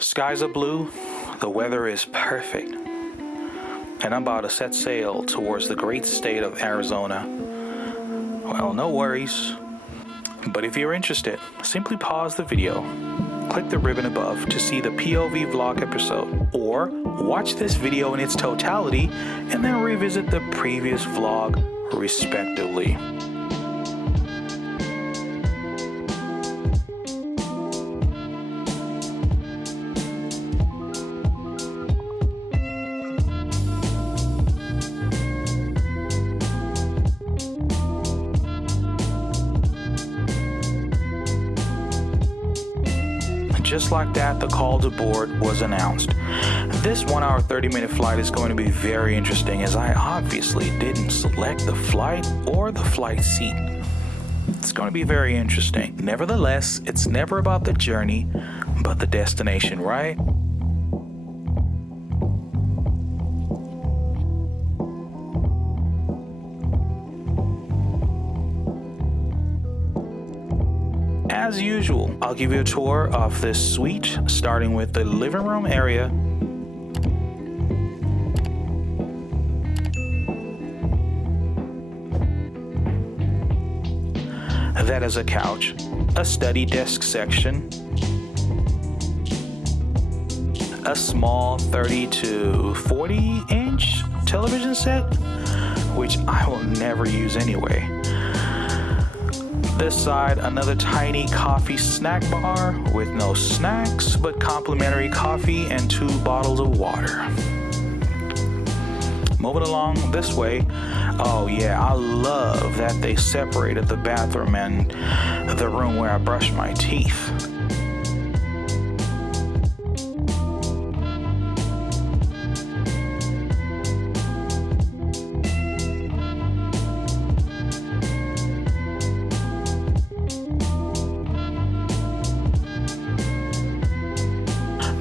Skies are blue, the weather is perfect, and I'm about to set sail towards the great state of Arizona. Well, no worries, but if you're interested, simply pause the video, click the ribbon above to see the POV vlog episode, or watch this video in its totality and then revisit the previous vlog respectively. Just like that, the call to board was announced. This 1 hour 30-minute flight is going to be very interesting, as I obviously didn't select the flight or the flight seat. It's going to be very interesting. Nevertheless, it's never about the journey, but the destination, right? As usual, I'll give you a tour of this suite, starting with the living room area. That is a couch, a study desk section, a small 30 to 40 inch television set, which I will never use anyway. This side, another tiny coffee snack bar with no snacks, but complimentary coffee and 2 bottles of water. Moving along this way, oh yeah, I love that they separated the bathroom and the room where I brush my teeth.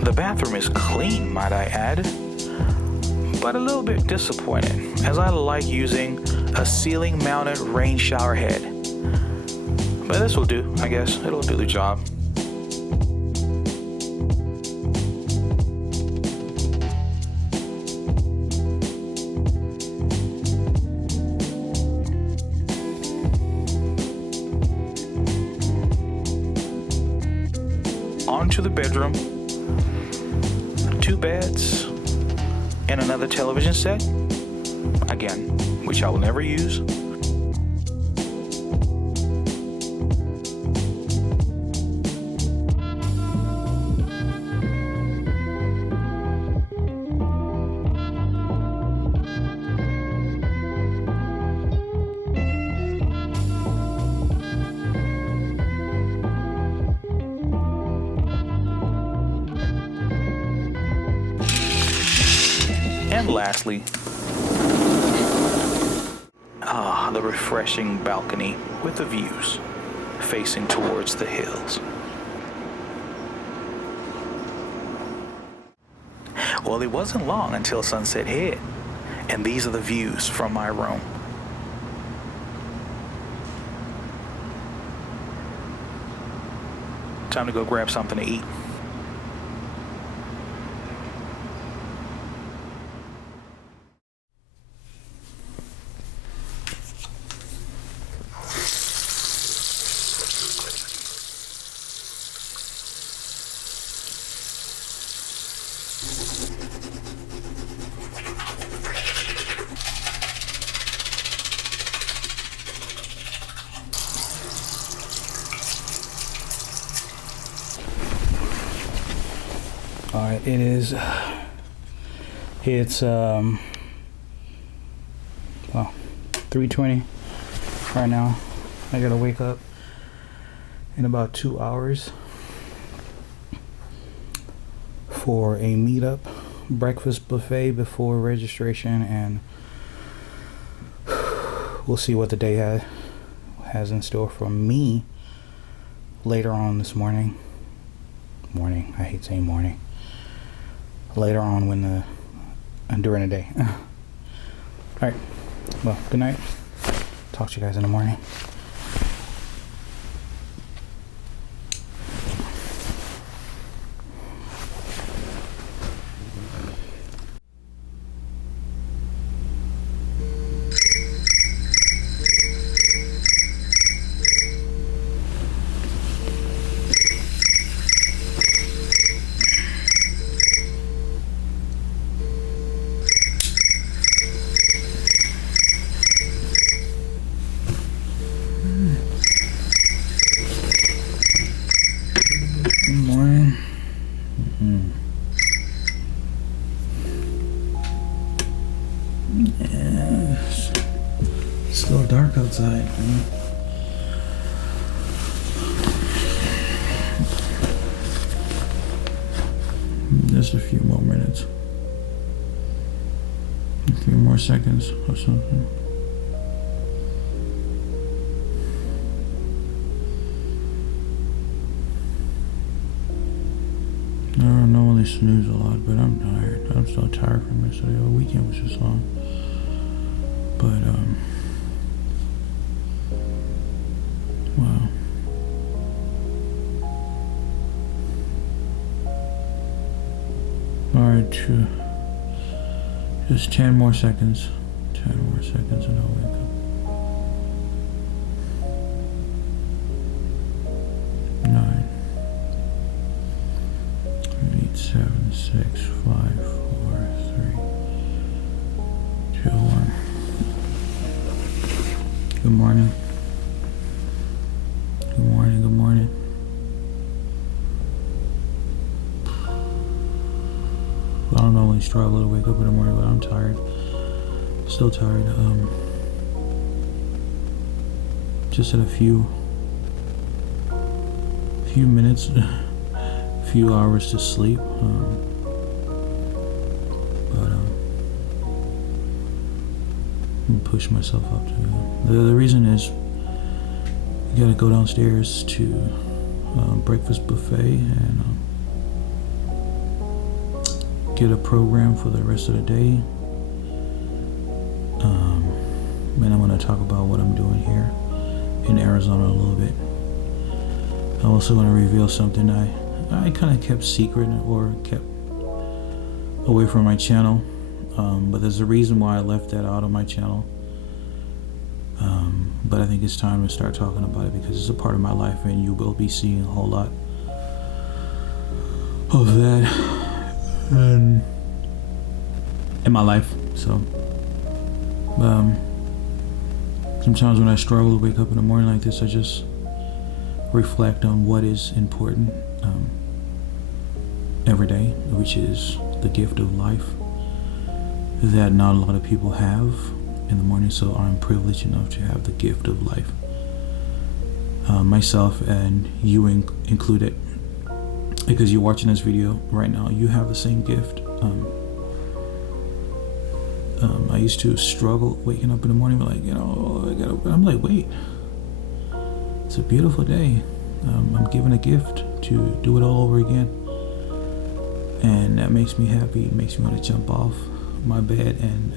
The bathroom is clean, might I add, but a little bit disappointed, as I like using a ceiling-mounted rain shower head. But this will do, I guess. It'll do the job. On to the bedroom. 2 beds and another television set, again, which I will never use. And lastly, the refreshing balcony with the views facing towards the hills. Well, it wasn't long until sunset hit, and these are the views from my room. Time to go grab something to eat. All right, it's 3:20 right now. I gotta wake up in about 2 hours for a meetup breakfast buffet before registration, and we'll see what the day has in store for me later on this morning. I hate saying morning. Later on during the day. All right, well, good night. Talk to you guys in the morning. dark outside. Just a few more minutes. A few more seconds or something. I don't normally snooze a lot, but I'm tired. I'm so tired from yesterday. The weekend was just long. But, wow. Alright, just 10 more seconds. 10 more seconds and I'll wake up. 9, 8, 7, 6, 5, 4, 3, 2, 1. Good morning. Good morning, good morning. I don't normally struggle to wake up in the morning, but I'm tired. Still tired. Just had a few minutes, few hours to sleep. But I'm gonna push myself up to the reason is you gotta go downstairs to breakfast buffet and get a program for the rest of the day. And I'm gonna talk about what I'm doing here in Arizona a little bit. I'm also gonna reveal something I kind of kept secret or kept away from my channel, but there's a reason why I left that out of my channel. But I think it's time to start talking about it because it's a part of my life, and you will be seeing a whole lot of that in my life. So sometimes when I struggle to wake up in the morning like this, I just reflect on what is important every day, which is the gift of life that not a lot of people have in the morning. So I'm privileged enough to have the gift of life, myself and you included, because you're watching this video right now. You have the same gift. I used to struggle waking up in the morning, like, I'm like, wait, it's a beautiful day. I'm given a gift to do it all over again, and that makes me happy. It makes me want to jump off my bed and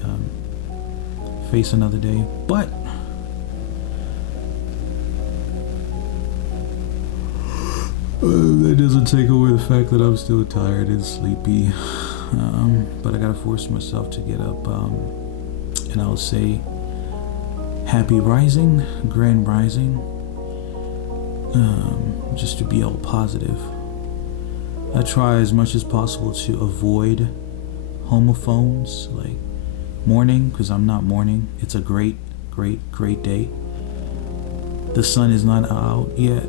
face another day. But that doesn't take away the fact that I'm still tired and sleepy. But I gotta force myself to get up, and I'll say happy rising, grand rising, just to be all positive. I try as much as possible to avoid homophones like morning, because I'm not morning. It's a great day. The sun is not out yet.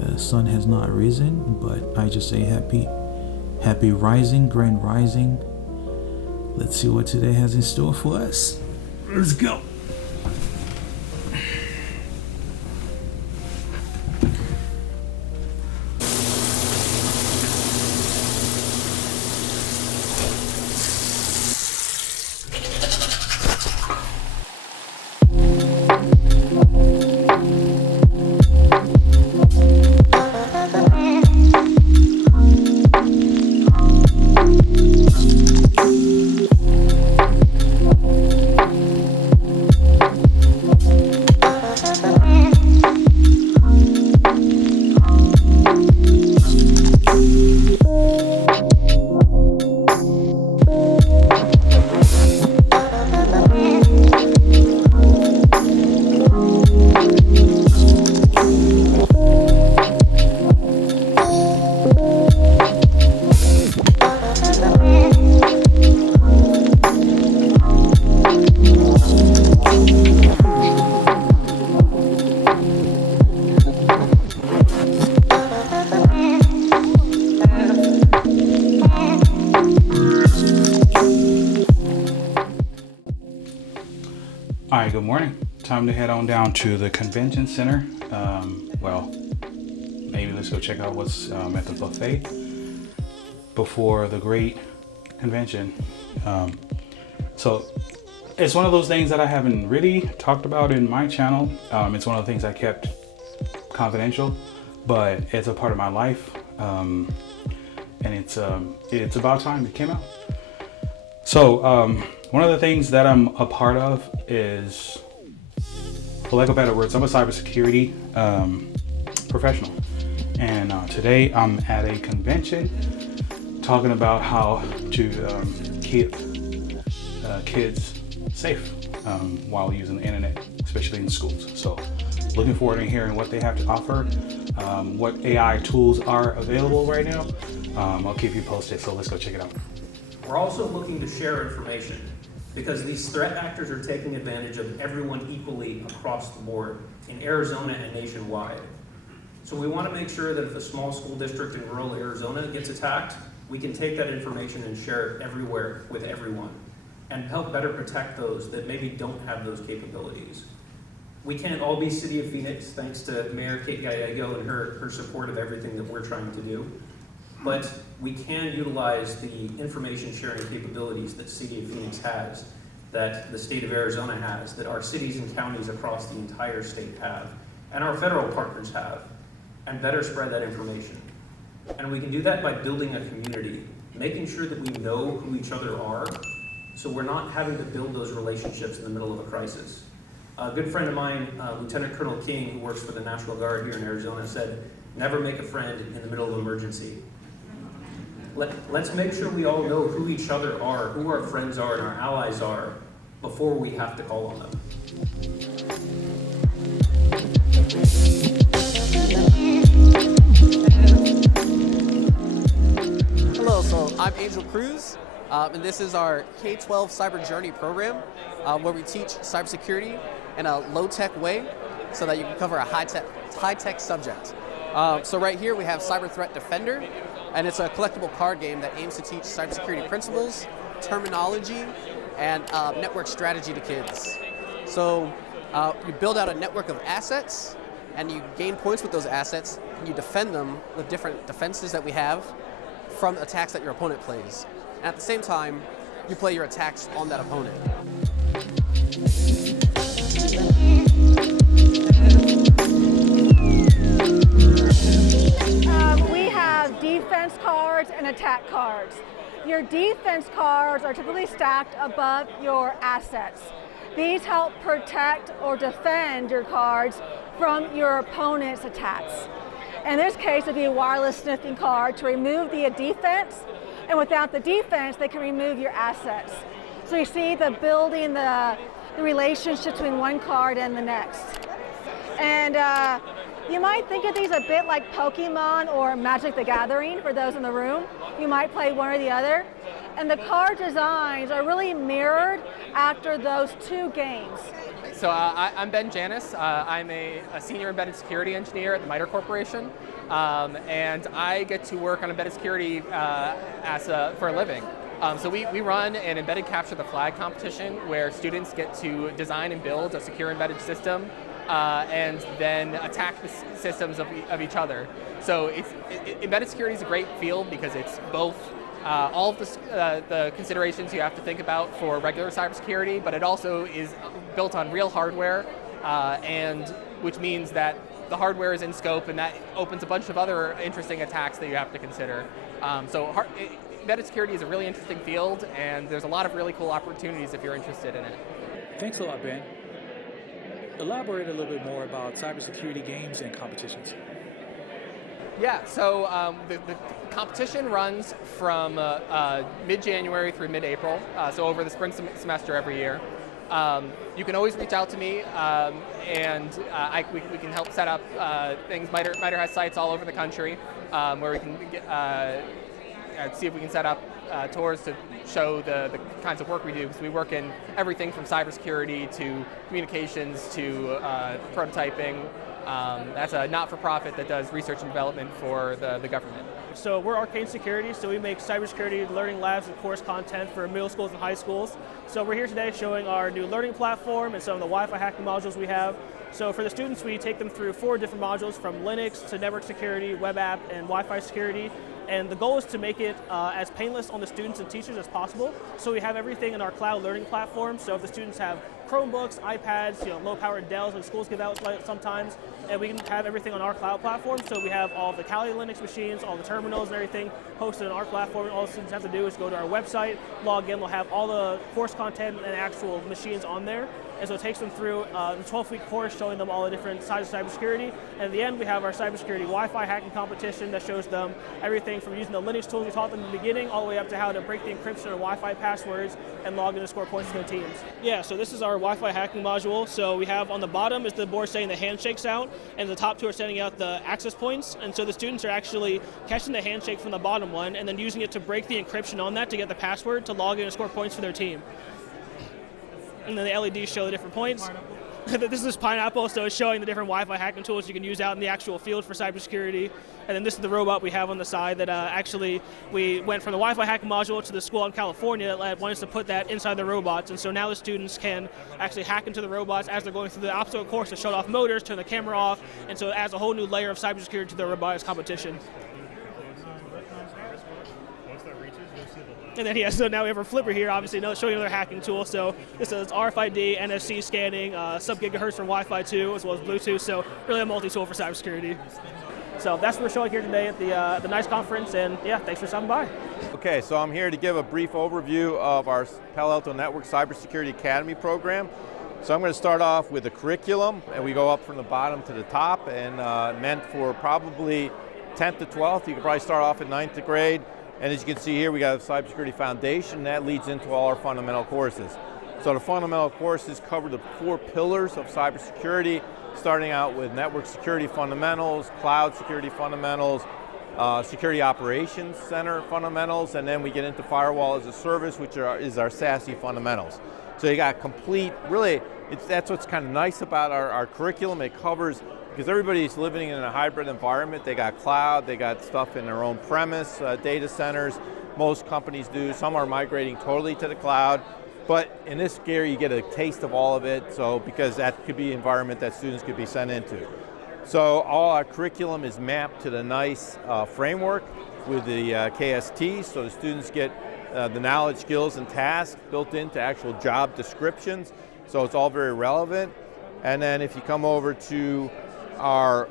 The sun has not risen, but I just say happy rising, grand rising. Let's see what today has in store for us. Let's go. All right, good morning. time to head on down to the convention center. Well, maybe let's go check out what's at the buffet before the great convention. So it's one of those things that I haven't really talked about in my channel. It's one of the things I kept confidential, but it's a part of my life, and it's about time it came out. So one of the things that I'm a part of is, for lack of better words, I'm a cybersecurity professional, and today I'm at a convention talking about how to keep kids safe while using the internet, especially in schools. So looking forward to hearing what they have to offer, what AI tools are available right now. I'll keep you posted, so let's go check it out. We're also looking to share information because these threat actors are taking advantage of everyone equally across the board in Arizona and nationwide. So we want to make sure that if a small school district in rural Arizona gets attacked, we can take that information and share it everywhere with everyone and help better protect those that maybe don't have those capabilities. We can't all be City of Phoenix, thanks to Mayor Kate Gallego and her support of everything that we're trying to do. But we can utilize the information sharing capabilities that City of Phoenix has, that the state of Arizona has, that our cities and counties across the entire state have, and our federal partners have, and better spread that information. And we can do that by building a community, making sure that we know who each other are, so we're not having to build those relationships in the middle of a crisis. A good friend of mine, Lieutenant Colonel King, who works for the National Guard here in Arizona, said, "Never make a friend in the middle of an emergency." Let's make sure we all know who each other are, who our friends are and our allies are, before we have to call on them. Hello, so I'm Angel Cruz, and this is our K-12 Cyber Journey program, where we teach cybersecurity in a low-tech way so that you can cover a high-tech subject. So right here we have Cyber Threat Defender, and it's a collectible card game that aims to teach cybersecurity principles, terminology, and network strategy to kids. So you build out a network of assets, and you gain points with those assets, and you defend them with different defenses that we have from attacks that your opponent plays. And at the same time, you play your attacks on that opponent. We have defense cards and attack cards. Your defense cards are typically stacked above your assets. These help protect or defend your cards from your opponent's attacks. In this case, it'd be a wireless sniffing card to remove the defense, and without the defense, they can remove your assets. So you see the building, the relationship between one card and the next. And you might think of these a bit like Pokemon or Magic the Gathering for those in the room. You might play one or the other. And the card designs are really mirrored after those two games. So I'm Ben Janis. I'm a senior embedded security engineer at the MITRE Corporation, and I get to work on embedded security for a living. So we run an embedded capture the flag competition where students get to design and build a secure embedded system and then attack the systems of each other. So embedded security is a great field because it's both all of the considerations you have to think about for regular cybersecurity, but it also is built on real hardware, and which means that the hardware is in scope, and that opens a bunch of other interesting attacks that you have to consider. Embedded security is a really interesting field, and there's a lot of really cool opportunities if you're interested in it. Thanks a lot, Ben. Elaborate a little bit more about cybersecurity games and competitions. Yeah, so the competition runs from mid-January through mid-April, so over the spring semester every year. You can always reach out to me, and we can help set up things. MITRE has sites all over the country where we can see if we can set up tours to show the kinds of work we do, because we work in everything from cybersecurity to communications to prototyping. That's a not-for-profit that does research and development for the government. So we're Arcane Security, so we make cybersecurity learning labs and course content for middle schools and high schools. So we're here today showing our new learning platform and some of the Wi-Fi hacking modules we have. So for the students, we take them through 4 different modules, from Linux to network security, web app, and Wi-Fi security. And the goal is to make it as painless on the students and teachers as possible. So we have everything in our cloud learning platform. So if the students have Chromebooks, iPads, low-powered Dells like schools give out sometimes, and we can have everything on our cloud platform. So we have all the Kali Linux machines, all the terminals and everything hosted on our platform. All the students have to do is go to our website, log in, they'll have all the course content and actual machines on there. And so it takes them through the 12-week course showing them all the different sides of cybersecurity. And at the end, we have our cybersecurity Wi-Fi hacking competition that shows them everything from using the Linux tools we taught them in the beginning all the way up to how to break the encryption of Wi-Fi passwords and log in to score points for their teams. Yeah, so this is our Wi-Fi hacking module. So we have on the bottom is the board setting the handshakes out, and the top 2 are sending out the access points. And so the students are actually catching the handshake from the bottom one and then using it to break the encryption on that to get the password to log in and score points for their team. And then the LEDs show the different points. This is Pineapple, so it's showing the different Wi-Fi hacking tools you can use out in the actual field for cybersecurity. And then this is the robot we have on the side that actually we went from the Wi-Fi hacking module to the school in California that wanted us to put that inside the robots. And so now the students can actually hack into the robots as they're going through the obstacle course to shut off motors, turn the camera off, and so it adds a whole new layer of cybersecurity to the robotics competition. And then so now we have our flipper here, obviously showing another hacking tool. So this is RFID, NFC scanning, sub-gigahertz for Wi-Fi 2, as well as Bluetooth. So really a multi-tool for cybersecurity. So that's what we're showing here today at the NICE conference. And yeah, thanks for stopping by. Okay, so I'm here to give a brief overview of our Paloalto Network Cybersecurity Academy program. So I'm going to start off with the curriculum, and we go up from the bottom to the top, and meant for probably 10th to 12th. You could probably start off at 9th grade. And as you can see here, we got a cybersecurity foundation that leads into all our fundamental courses. So the fundamental courses cover the 4 pillars of cybersecurity, starting out with network security fundamentals, cloud security fundamentals, security operations center fundamentals, and then we get into firewall as a service, which is our SASE fundamentals. So you got complete, really, that's what's kind of nice about our curriculum. It covers, because everybody's living in a hybrid environment. They got cloud, they got stuff in their own premise, data centers. Most companies do. Some are migrating totally to the cloud. But in this year, you get a taste of all of it, so because that could be an environment that students could be sent into. So all our curriculum is mapped to the NICE framework with the KST, so the students get the knowledge, skills, and tasks built into actual job descriptions. So it's all very relevant. And then if you come over to our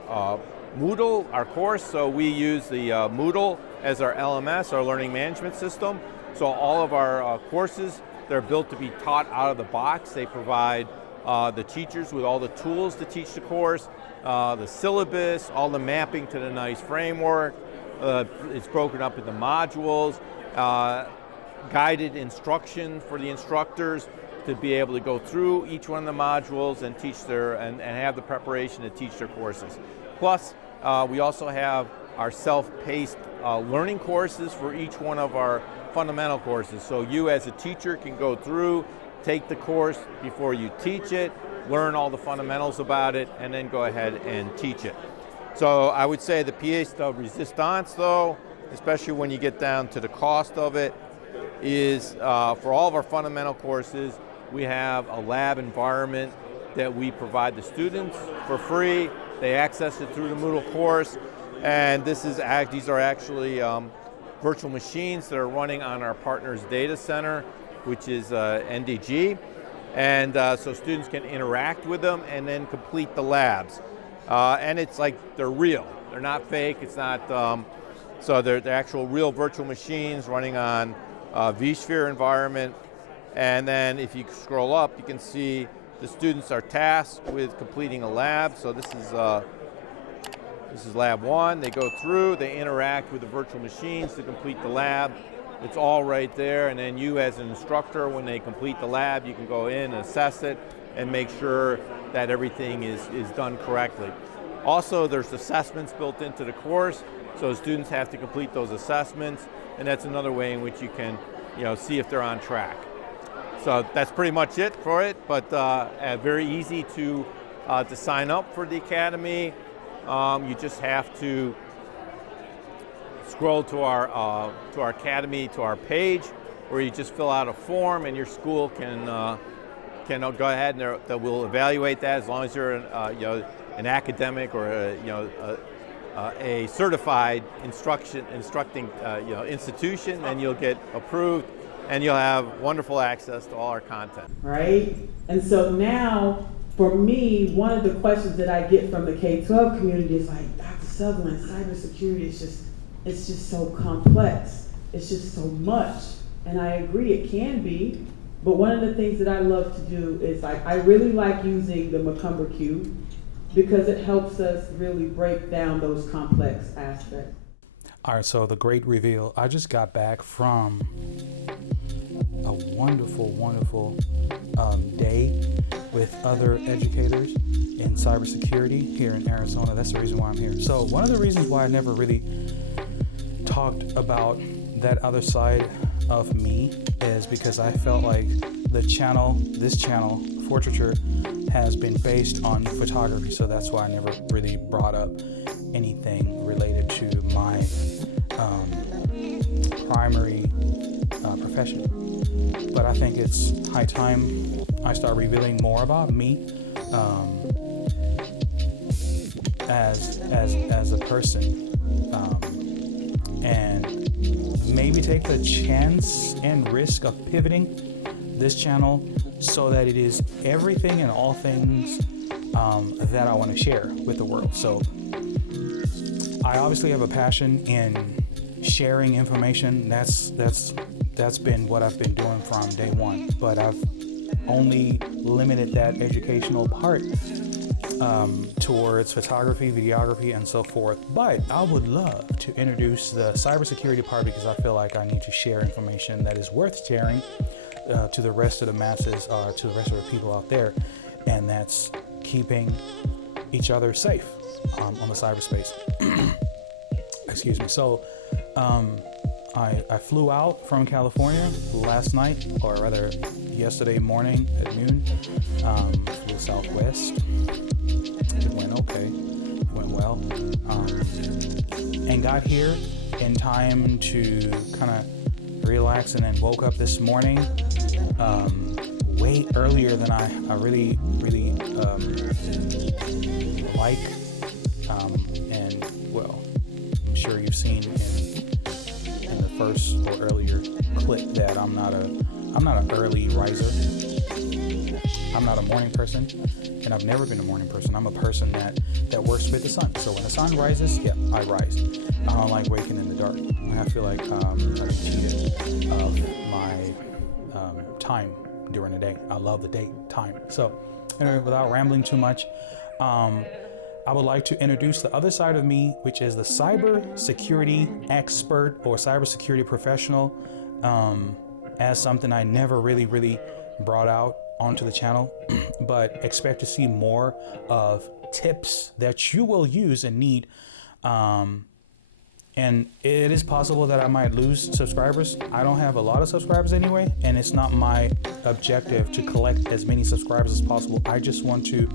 Moodle, our course, so we use the Moodle as our LMS, our learning management system. So all of our courses, they're built to be taught out of the box. They provide the teachers with all the tools to teach the course, the syllabus, all the mapping to the NICE framework. It's broken up into modules, guided instruction for the instructors to be able to go through each one of the modules and teach and have the preparation to teach their courses. Plus, we also have our self-paced learning courses for each one of our fundamental courses. So you as a teacher can go through, take the course before you teach it, learn all the fundamentals about it, and then go ahead and teach it. So I would say the pièce de résistance, though, especially when you get down to the cost of it, is for all of our fundamental courses, we have a lab environment that we provide the students for free. They access it through the Moodle course, and these are actually virtual machines that are running on our partner's data center, which is NDG, and so students can interact with them and then complete the labs. And it's like they're real. They're not fake. It's not. So they're actual real virtual machines running on vSphere environment. And then if you scroll up, you can see the students are tasked with completing a lab. So this is lab 1. They go through, they interact with the virtual machines to complete the lab. It's all right there. And then you as an instructor, when they complete the lab, you can go in and assess it and make sure that everything is done correctly. Also, there's assessments built into the course. So students have to complete those assessments. And that's another way in which you can see if they're on track. So that's pretty much it for it, but very easy to sign up for the Academy. You just have to scroll to our academy, to our page, where you just fill out a form, and your school can go ahead and they will evaluate that as long as you're an academic or a certified instructing institution, and you'll get approved, and you'll have wonderful access to all our content. Right? And so now, for me, one of the questions that I get from the K-12 community is like, Dr. Sutherland, cybersecurity it's just so complex. It's just so much. And I agree, it can be. But one of the things that I love to do is I really like using the Macomber Cube, because it helps us really break down those complex aspects. All right, so the great reveal. I just got back from a wonderful, wonderful day with other educators in cybersecurity here in Arizona. That's the reason why I'm here. So one of the reasons why I never really talked about that other side of me is because I felt like this channel, Fortraiture, has been based on photography, so that's why I never really brought up anything related to my primary profession. But I think it's high time I start revealing more about me as a person, and maybe take the chance and risk of pivoting this channel so that it is everything and all things that I want to share with the world. So I obviously have a passion in sharing information. That's been what I've been doing from day one, but I've only limited that educational part towards photography, videography, and so forth. But I would love to introduce the cybersecurity part, because I feel like I need to share information that is worth sharing to the rest of the masses, to the rest of the people out there, and that's keeping each other safe on the cyberspace. Excuse me. So I flew out from California last night, or rather yesterday morning at noon. Flew Southwest. It went okay. It went well. And got here in time to kind of relax, and then woke up this morning way earlier than I really like. And well, I'm sure you've seen in the first or earlier clip that I'm not an early riser. I'm not a morning person, and I've never been a morning person. I'm a person that works with the sun. So when the sun rises, yeah, I rise. I don't like waking in the dark. I feel like I've been cheated of my time during the day. I love the daytime. So anyway, without rambling too much, I would like to introduce the other side of me, which is the cybersecurity expert or cybersecurity professional, as something I never really brought out onto the channel, but expect to see more of tips that you will use and need. And it is possible that I might lose subscribers. I don't have a lot of subscribers anyway, and it's not my objective to collect as many subscribers as possible. I just want to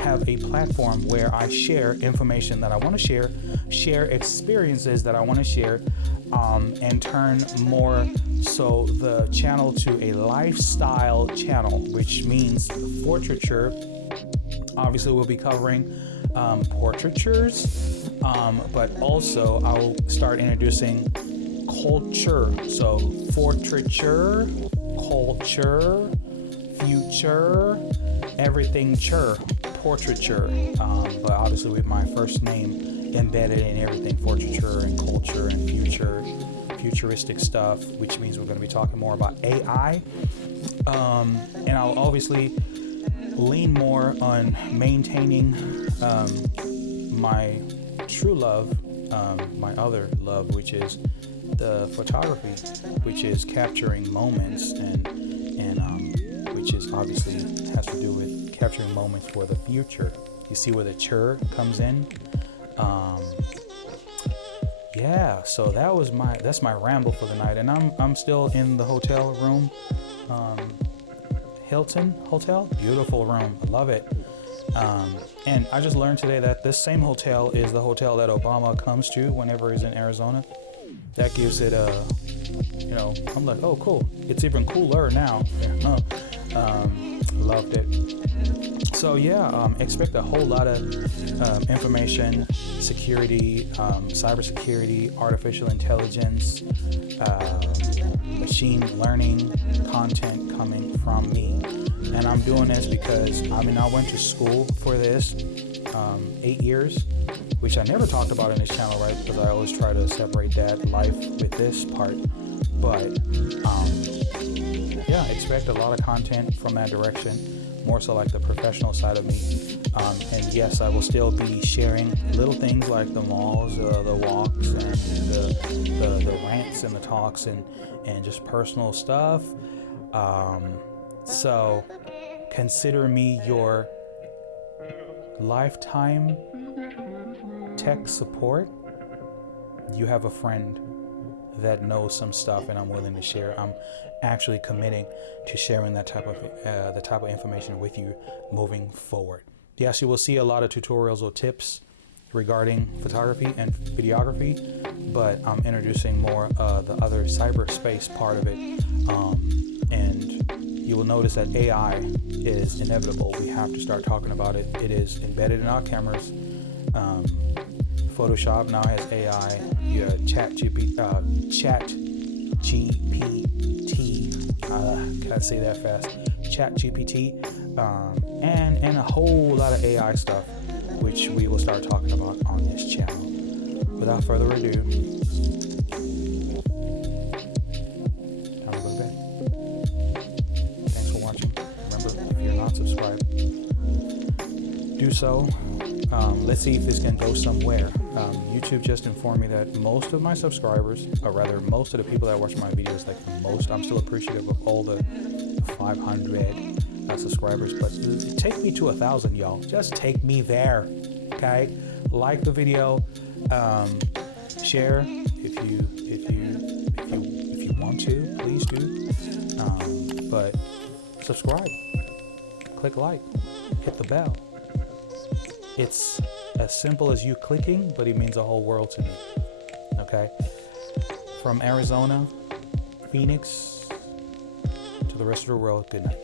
have a platform where I share information that I want to share experiences that I want to share, and turn more so the channel to a lifestyle channel, which means Fortraiture obviously we'll be covering portraitures, but also I'll start introducing culture. So Fortraiture, culture, future, everything portraiture, but obviously with my first name embedded in everything, Fortraiture and culture and futuristic stuff, which means we're going to be talking more about AI, and I'll obviously lean more on maintaining my true love, my other love, which is the photography, which is capturing moments, and which is obviously has to do with capturing moments for the future. You see where the chur comes in? Yeah, so that's my ramble for the night, and I'm still in the hotel room, Hilton Hotel, beautiful room, I love it. And I just learned today that this same hotel is the hotel that Obama comes to whenever he's in Arizona. that gives it a, I'm like, oh, cool. It's even cooler now. Loved it. So yeah, expect a whole lot of information, security, cybersecurity, artificial intelligence, machine learning content coming from me. And I'm doing this because, I went to school for this 8 years, which I never talked about in this channel, right? Because I always try to separate that life with this part. But yeah, expect a lot of content from that direction, more so like the professional side of me. And yes, I will still be sharing little things like the malls, the walks, and the rants and the talks, and just personal stuff. So consider me your lifetime tech support. You have a friend that knows some stuff, and I'm willing to share. I'm actually committing to sharing that type of information with you moving forward. Yes, you will see a lot of tutorials or tips regarding photography and videography, but I'm introducing more the other cyberspace part of it, and you will notice that AI is inevitable. We have to start talking about it. It is embedded in our cameras. Photoshop now has AI. You have Chat GPT. Can't say that fast. Chat GPT, and a whole lot of AI stuff, which we will start talking about on this channel. Without further ado, time to go to bed. Thanks for watching. Remember, if you're not subscribed, do so. Let's see if this can go somewhere. YouTube just informed me that most of my subscribers, or rather most of the people that watch my videos, I'm still appreciative of all the 500 subscribers, but take me to 1,000, y'all. Just take me there, okay? Like the video, share if you want to, please do. But subscribe, click like, hit the bell. It's as simple as you clicking, but it means a whole world to me. Okay? From Arizona, Phoenix, to the rest of the world, good night.